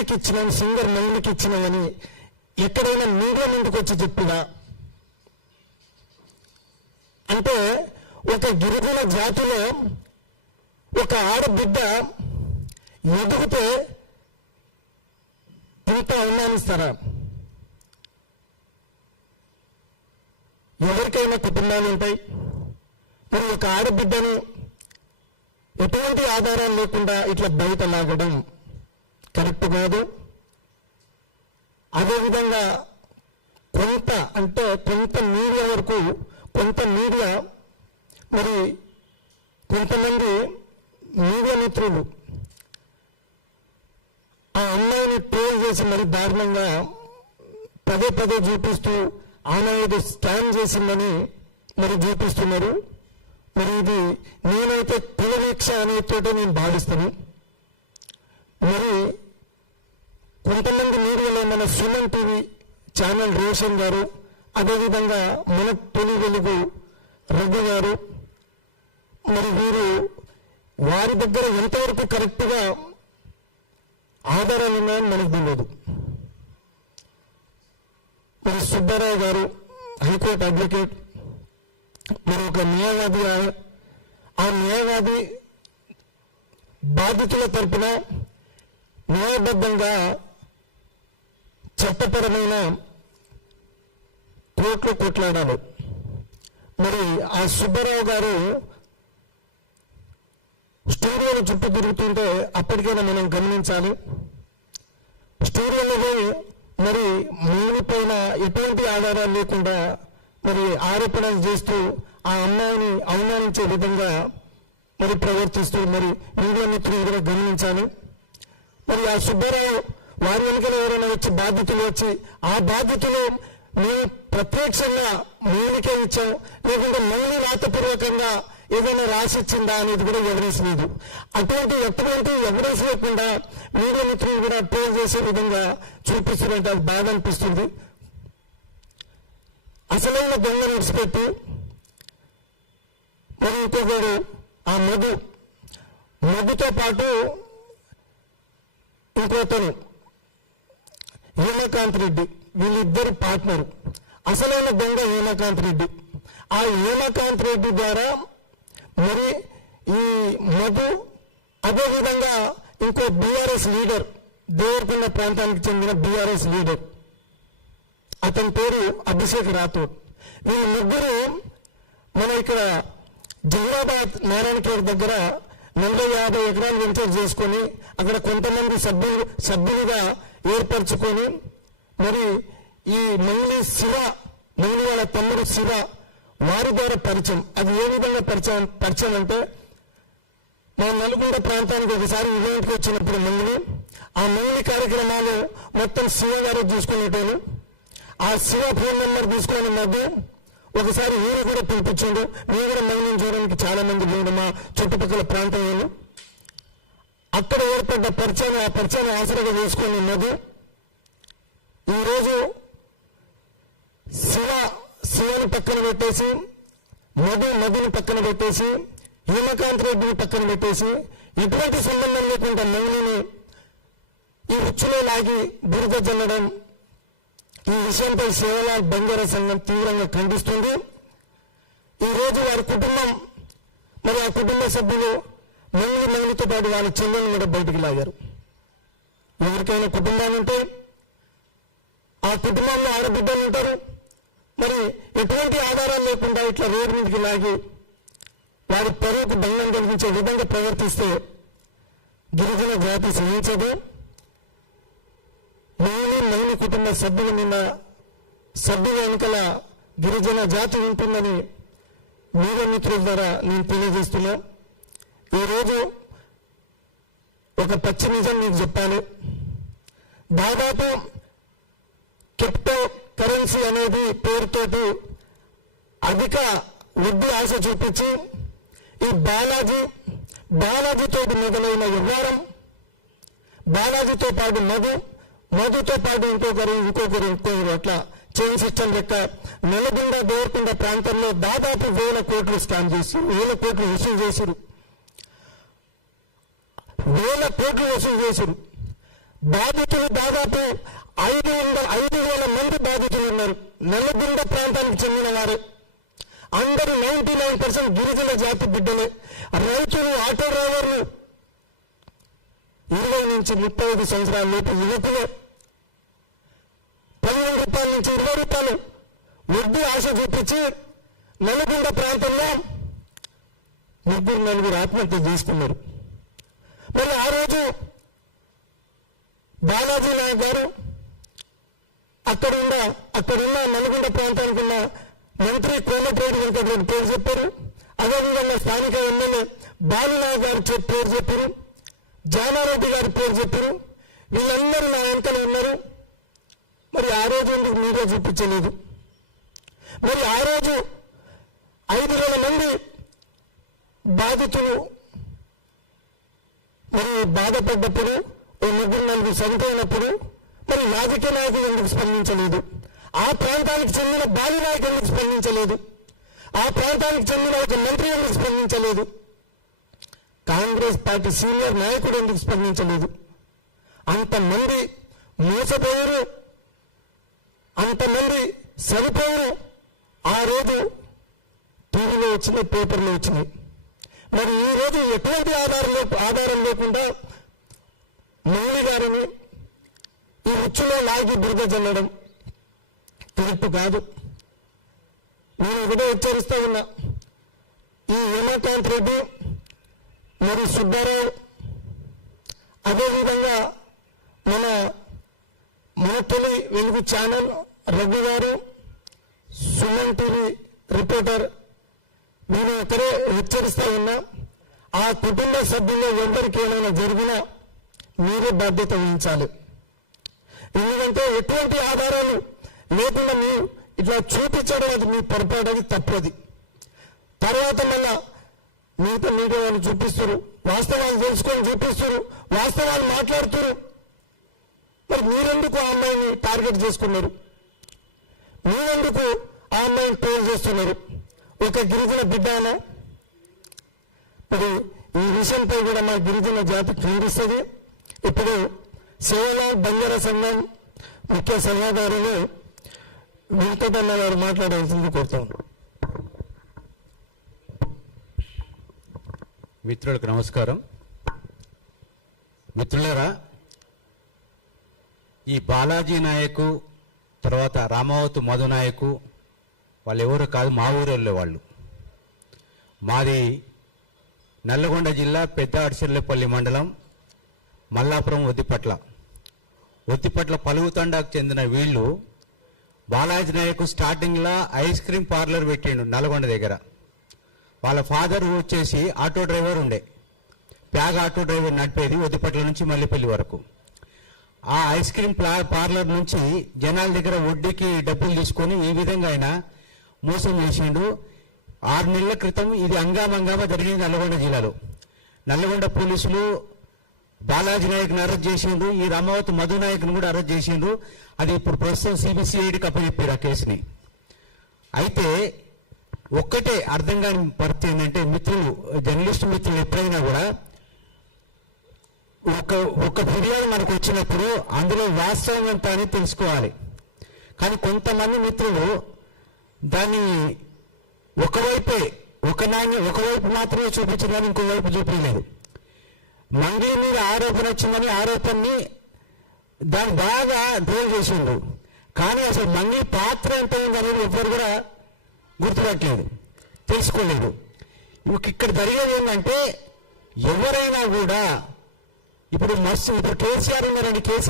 మైలికి ఇచ్చినాం, సింగర్ మైలికి ఇచ్చినామని ఎక్కడైనా మీడియా ముందుకు వచ్చి చెప్పినా? అంటే ఒక గిరిజన జాతిలో ఒక ఆడబిడ్డ ఎదిగితే ఇంత అవమానిస్తారా? ఎవరికైనా కుటుంబాలు ఉంటాయి. మరి ఒక ఆడబిడ్డను ఎటువంటి ఆధారం లేకుండా ఇట్లా బయట లాగడం కరెక్ట్ కాదు. అదేవిధంగా కొంత మీడియా వరకు మరి కొంతమంది మీడియా మిత్రులు ఆ అమ్మాయిని ట్రోల్ చేసి మరి దారుణంగా పదే చూపిస్తూ ఆమె ఏదో స్కామ్ చేసిందని మరి చూపిస్తున్నారు. మరి ఇది నేనైతే కులవీక్ష అనేతోటే నేను భావిస్తాను. మరి కొంతమంది మీడియాలో మన సుమన్ టీవీ ఛానల్ రోషన్ గారు, అదేవిధంగా మన తొలి వెలుగు రఘు గారు, మరి వీరు వారి దగ్గర ఎంతవరకు కరెక్ట్గా ఆధారాలు ఉన్నాయని మనకు తెలియదు. మరి సుబ్బారావు గారు హైకోర్టు అడ్వకేట్, మరి ఒక న్యాయవాది. ఆ న్యాయవాది బాధితుల తరపున న్యాయబద్ధంగా చట్టపరమైన కోర్టులో కొట్లాడాలి. మరి ఆ సుబ్బారావు గారు స్టూడియోలో చుట్టూ తిరుగుతుంటే అప్పటికైనా మనం గమనించాలి. స్టూడియోలో మరి మూడు పైన ఎటువంటి ఆధారాలు లేకుండా మరి ఆరోపణలు చేస్తూ ఆ అమ్మాయిని అవమానించే విధంగా మరి ప్రవర్తిస్తూ మరి మీడియా మిత్రులు కూడా గమనించాలి. మరి ఆ సుబ్బారావు వారి వెనుకలు ఎవరైనా వచ్చి బాధితులు వచ్చి ఆ బాధితులు మేము ప్రత్యక్షంగా మూలికే ఇచ్చాం, లేకుంటే మళ్ళీ రాతపూర్వకంగా ఏదైనా రాసిచ్చిందా అనేది కూడా ఎవిడెన్స్ లేదు. ఎటువంటి ఎవిడెన్స్ లేకుండా మీడియా మిత్రులు కూడా ట్రోల్ చేసే విధంగా చూపిస్తున్నట్టు అది బాధ అనిపిస్తుంది. అసలైన దొంగ విడిచిపెట్టి మరి ఇంకొకడు ఆ మధుతో పాటు ఇంకోతను హేమకాంత్ రెడ్డి, వీళ్ళిద్దరు పార్ట్నర్. అసలైన దొంగ హేమకాంత్ రెడ్డి. ఆ హేమకాంత్ రెడ్డి ద్వారా మరి ఈ మధు, అదేవిధంగా ఇంకో బీఆర్ఎస్ లీడర్, దేవరకొండ ప్రాంతానికి చెందిన బీఆర్ఎస్ లీడర్, అతని పేరు అభిషేక్ రాథోడ్. వీళ్ళు ముగ్గురు మన ఇక్కడ జహీరాబాద్ నారాయణఖేడ్ దగ్గర 40-50 ఎకరాలు వెంచర్ చేసుకొని అక్కడ కొంతమంది సభ్యులుగా ఏర్పరచుకొని మరి ఈ మంగ్లీ వాళ్ళ తమ్ముడు శివ వారి ద్వారా పరిచయం. అది ఏ విధంగా పరిచయం అంటే, మా నల్గొండ ప్రాంతానికి ఒకసారి ఈవెంట్కి వచ్చినప్పుడు ఆ మంగ్లీ కార్యక్రమాలు మొత్తం శివ గారు చూసుకునేటాను. ఆ శివ ఫోన్ నెంబర్ తీసుకుని మధ్య ఒకసారి ఊరు కూడా పిలిపించాడు. మేము కూడా మంగ్లీని చూడడానికి చాలా మంది పోయిండు మా చుట్టుపక్కల ప్రాంతంలో. అక్కడ ఏర్పడ్డ పరిచయం, ఆ పరిచయం ఆసరగా చేసుకుని మధ్య ఈరోజు శివని పక్కన పెట్టేసి, మధుని పక్కన పెట్టేసి, హేమకాంత్ రెడ్డిని పక్కన పెట్టేసి, ఎటువంటి సంబంధం లేకుండా మంగ్లీని ఈ ఉచ్చులో లాగి బురద జల్లడం, ఈ విషయంపై సేవలాల్ బంజారా సంఘం తీవ్రంగా ఖండిస్తుంది. ఈరోజు వారి కుటుంబం, మరి ఆ కుటుంబ సభ్యులు మంగ్లీతో పాటు వాళ్ళ చెల్లెని కూడా బయటికి లాగారు. ఎవరికైనా కుటుంబాలు ఉంటే ఆ కుటుంబంలో ఆడబిడ్డలు ఉంటారు. మరి ఎటువంటి ఆధారాలు లేకుండా ఇట్లా రోడ్డు మీదకి లాగి వారి పరువుకు భంగం కలిగించే విధంగా ప్రవర్తిస్తే గిరిజన జాతి సహించదు. మంగ్లీ కుటుంబ సభ్యుల వెనుకల గిరిజన జాతి ఉంటుందని మీడియా మిత్రుల ద్వారా నేను తెలియజేస్తున్నా. ఈరోజు ఒక పచ్చి నిజం మీకు చెప్పాలి. దాదాపు క్రిప్టో కరెన్సీ అనేది పేరుతోటి అధిక వడ్డీ ఆశ చూపించి ఈ బాలాజీతో మొదలైన వ్యవహారం, బాలాజీతో పాటు మధుతో పాటు ఇంకొకరు అట్లా చైన్ సిస్టమ్ లెక్క నల్గొండ దేవరకొండ ప్రాంతంలో దాదాపు 1000 కోట్లు స్కామ్ చేసి 1000 కోట్లు వసూలు చేశారు. బాధితులు దాదాపు 5,000 మంది బాధితులు ఉన్నారు. నల్లగొండ ప్రాంతానికి చెందిన వారు అందరూ 99% గిరిజన జాతి బిడ్డలే. రైతులు, ఆటో డ్రైవర్లు, 20 నుంచి 35 సంవత్సరాల లోపు యువకులు 15 రూపాయల నుంచి 20 రూపాయలు వడ్డీ ఆశ చూపించి నల్లగొండ ప్రాంతంలో 3-4 ఆత్మహత్య చేసుకున్నారు. మరి ఆ రోజు బాలాజీ నాయక్ గారు అక్కడున్న నల్గొండ ప్రాంతానికి ఉన్న మంత్రి కోమటిరెడ్డి వెంకటరెడ్డి పేరు చెప్పారు. అదేవిధంగా స్థానిక ఎమ్మెల్యే బాలునాయక్ గారి పేరు చెప్పారు, జానారెడ్డి గారి పేరు చెప్పారు. వీళ్ళందరూ నా వెంటనే ఉన్నారు. మరి ఆ రోజు ఎందుకు మీడియా చూపించలేదు? మరి ఆ రోజు 5,000 మంది బాధితులు మరి బాధపడ్డప్పుడు, 3-4 చనిపోయినప్పుడు మరి రాజకీయ నాయకులు ఎందుకు స్పందించలేదు? ఆ ప్రాంతానికి చెందిన బాలి నాయకులు ఎందుకు స్పందించలేదు? ఆ ప్రాంతానికి చెందిన ఒక మంత్రి ఎందుకు స్పందించలేదు? కాంగ్రెస్ పార్టీ సీనియర్ నాయకుడు ఎందుకు స్పందించలేదు? అంతమంది మోసపోయారు, అంతమంది సరిపోయారు. ఆ రోజు టీవీలో వచ్చినాయి, పేపర్లో వచ్చినాయి. మరి ఈ రోజు ఎటువంటి ఆధారం లేకుండా మౌలి గారిని ఈ ఉచ్చులో లాగి బురద జల్లడం కరెక్ట్ కాదు. నేను ఒకటే హెచ్చరిస్తా ఉన్నా, ఈ హేమకాంత్ రెడ్డి మరి సుబ్బారావు, అదేవిధంగా మన తొలి వెలుగు ఛానల్ రఘు గారు, సుమన్ టీవీ రిపోర్టర్, నేను ఒకరే హెచ్చరిస్తా ఉన్నా, ఆ కుటుంబ సభ్యుల్లో ఎవరికి ఏమైనా జరిగినా మీరే బాధ్యత వహించాలి. ఎందుకంటే ఎటువంటి ఆధారాలు లేకుండా మీరు ఇట్లా చూపించడం అది మీ పొరపాటు, అది తప్పది. తర్వాత మళ్ళా మిగతా మీడియా వాళ్ళు చూపిస్తారు, వాస్తవాలు తెలుసుకొని చూపిస్తారు, వాస్తవాలు మాట్లాడుతున్నారు. మరి మీరెందుకు ఆ అమ్మాయిని టార్గెట్ చేసుకున్నారు? మీరెందుకు ఆ అమ్మాయిని ట్రోల్ చేస్తున్నారు? ఒక గిరిజన బిడ్డ అనా? ఇప్పుడు ఈ విషయంపై కూడా మా గిరిజన జాతి ఖండిస్తుంది. ఇప్పుడు సేవలాల్ బంజారా సంఘం ముఖ్య సలహాదారులు వెంకటన్న గారు మాట్లాడాల్సింది కోరుతాం. మిత్రులకు నమస్కారం. మిత్రులారా, ఈ బాలాజీ నాయకు తర్వాత రామావతు మధు నాయకు వాళ్ళు ఎవరు కాదు, మా ఊరిలో వాళ్ళు. మాది నల్లగొండ జిల్లా పెద్ద అడిసెర్లపల్లి మండలం, మల్లాపురం, ఒత్తిపట్ల పలుగుతండాకు చెందిన వీళ్ళు బాలాజీ నాయకు స్టార్టింగ్లో ఐస్ క్రీమ్ పార్లర్ పెట్టిండు నల్గొండ దగ్గర. వాళ్ళ ఫాదర్ వచ్చేసి ఆటో డ్రైవర్ ఉండే, ప్యాగ్ ఆటో డ్రైవర్ నడిపేది ఒత్తిపట్ల నుంచి మల్లిపల్లి వరకు. ఆ ఐస్ క్రీమ్ పార్లర్ నుంచి జనాల దగ్గర వడ్డీకి డబ్బులు తీసుకొని ఈ విధంగా ఆయన మోసం చేసిండు. 6 నెలల క్రితం ఇది హంగామా జరిగింది నల్గొండ జిల్లాలో. నల్గొండ పోలీసులు బాలాజీ నాయక్ని అరెస్ట్ చేసిండ్రు, ఈ రామావత్ మధు నాయక్ని కూడా అరెస్ట్ చేసిండ్రు. అది ఇప్పుడు ప్రస్తుతం సిబిసిఐడికి అప్పచెప్పారు ఆ కేసుని. అయితే ఒక్కటే అర్థం కాని పరిస్థితి ఏంటంటే, మిత్రులు, జర్నలిస్టు మిత్రులు ఎప్పుడైనా కూడా ఒక ఫిర్యాదు మనకు వచ్చినప్పుడు అందులో వాస్తవం ఎంత అని తెలుసుకోవాలి. కానీ కొంతమంది మిత్రులు దాన్ని ఒకవైపు మాత్రమే చూపించారు, కానీ ఇంకోవైపు చూపించలేదు. మంగళి మీద ఆరోపణ వచ్చిందని ఆరోపణని దాన్ని బాగా డ్రోల్ చేసిండు. కానీ అసలు మంగళి పాత్ర ఎంత ఉందనేది ఎవ్వరు కూడా గుర్తుపట్టలేదు, తెలుసుకోలేదు. ఇక్కడ జరిగేది ఏంటంటే, ఎవరైనా కూడా ఇప్పుడు కేసీఆర్ ఉన్నారండి, కేసీఆర్